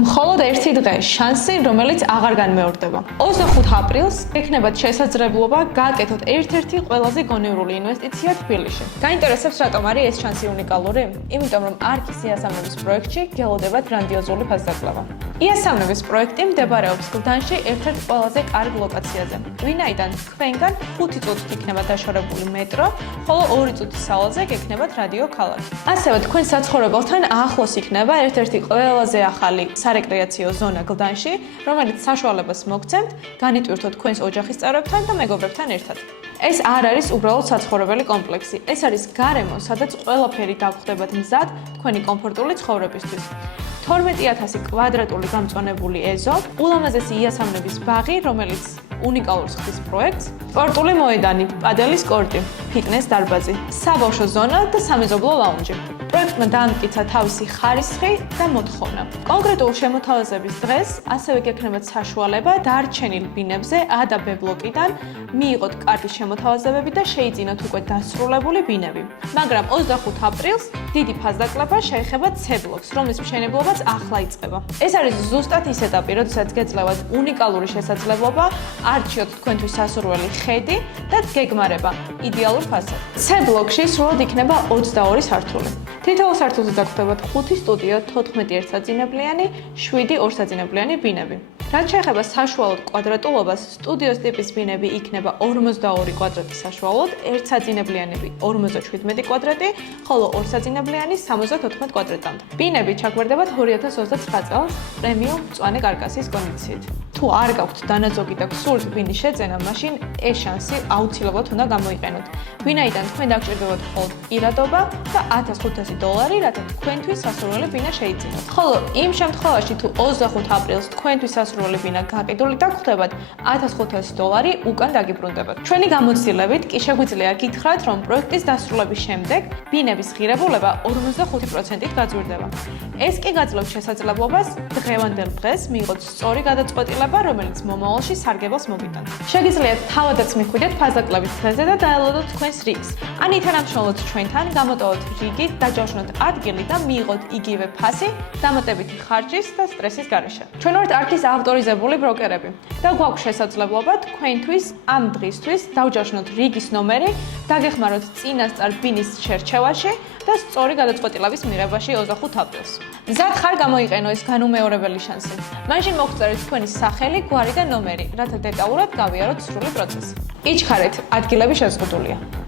მხოლოდ ერთი დღე შანსი, რომელიც აღარ განმეორდება. 25 აპრილს ექნებათ შესაძლებლობა გააკეთოთ ერთ-ერთი ყველაზე გონივრული ინვესტიცია თბილისში. გაინტერესებს რატომ არის ეს შანსი უნიკალური? იმიტომ რომ არქის იასამნების პროექტში გელოდებათ გრანდიოზული ფასდაკლება. იასამნების პროექტი მდებარეობს გლდანში ერთ-ერთ ყველაზე კარგ ლოკაციაზე, ვინაიდან თქვენგან 5 წუთით იქნება დაშორებული მეტრო, ხოლო 2 წუთის სალაზე გექნებათ რადიო ქალაქი. ასევე თქვენ საცხოვრებელთან ახლოს იქნება ერთ-ერთი ყველაზე ახალი სარეკრეაციო ზონა გლდანში, რომელიც საშუალებას მოგცემთ განიტვირთოთ თქვენს ოჯახის წევრებთან და მეგობრებთან ერთად. ეს არ არის უბრალოდ საცხოვრებელი კომპლექსი, ეს არის გარემო, სადაც ყველაფერი დაგხვდებათ მზად თქვენი კომფორტული ცხოვრებისთვის. 12000 კვადრატული გამწვანებული ეზო, ულამაზესი იასამნების ბაღი, რომელიც უნიკალურს ხდის პროექტს, სპორტული მოედანი, პადელის კორტი, ფიტნეს დარბაზი, საბავშვო ზონა და სამეზობლო ლაუნჯი. პროექტმა დაამტკიცა თავისი ხარისხი და მოთხოვნა. კონკრეტულ შემოთავაზების დღეს ასევე გექნებათ საშუალება დარჩენილ ბინებზე A და B ბლოკიდან მიიღოთ კარგი შემოთავაზებები და შეიძინოთ უკვე დასრულებული ბინები. მაგრამ 25 აპრილს დიდი ფასდაკლება შეეხება C ბლოკს, რომლის მშენებლობაც ახლა იწყება. ეს არის ზუსტად ის ეტაპი, როდესაც გეძლევათ უნიკალური შესაძლებლობა არჩიოთ თქვენთვის სასურველი ხედი და გეგმარება იდეალურ ფასად. C ბლოკში სრულად იქნება 22 სართული. თითოეულ სართულზე დაგხვდებათ 5 სტუდიო, 14 ერთსაძინებლიანი, 7 ორსაძინებლიანი ბინები. რაც შეეხება საშუალოდ კვადრატულობას, სტუდიოს ტიპის ბინები იქნება 42 კვადრატი საშუალოდ, ერთსაძინებლიანები 57 კვადრატი, ხოლო ორსაძინებლიანი 74 კვადრატამდე. ბინები ჩაგვერდებათ 2029 წელს პრემიუმ მწვანე კარკასის კონდიციით. თუ არ გაქვთ დანაზოგი და გსურთ ბინის შეძენა, მაშინ ეს შანსი აუცილებლად უნდა გამოიყენოთ. ვინაიდან თქვენ დაგჭირდებათ მხოლოდ პირადობა და $1500, რათა თქვენთვის სასურველი ბინა შეიძინოთ. ხოლო იმ შემთხვევაში, თუ 25 აპრილს თქვენთვის სასურველი ბინა გაყიდული დაგხვდებათ, $1500 უკან დაგიბრუნდებათ. ჩვენი გამოცდილებით კი შეგვიძლია გითხრათ, რომ პროექტის დასრულების შემდეგ ბინების ღირებულება 55%-ით გაძვირდება. ეს კი გაძლევს შესაძლებლობას დღევანდელ დღეს მიიღოთ სწორი გადაწყვეტილება, რომელიც მომავალში სარგებელს მოგიტანთ. შეგიძლიათ თავადაც მიხვიდეთ ფასდაკლების დღეზე და დაელოდოთ თქვენს რიგს. ან ითანამშრომლოთ ჩვენთან, გამოტოვოთ რიგი, დაჯავშნოთ ადგილი და მიიღოთ იგივე ფასი დამატებითი ხარჯის და სტრესის გარეშე. ჩვენ ვართ არქის ავტორიზებული ბროკერები და გვაქვს შესაძლებლობა თქვენთვის ამ დღისთვის დავჯავშნოთ რიგის ნომერი, დაგეხმაროთ წინასწარ ბინის შერჩევაში და სწორი გადაწყვეტილების მიღებაში 25 აპრილს. მზად ხარ გამოიყენო ეს განუმეორებელი შანსი. მაშინ მოგწერეთ თქვენი სახელი, გვარი და ნომერი, რათა დეტალურად გავიაროთ სრული პროცესი. იჩქარეთ, ადგილები შეზღუდულია.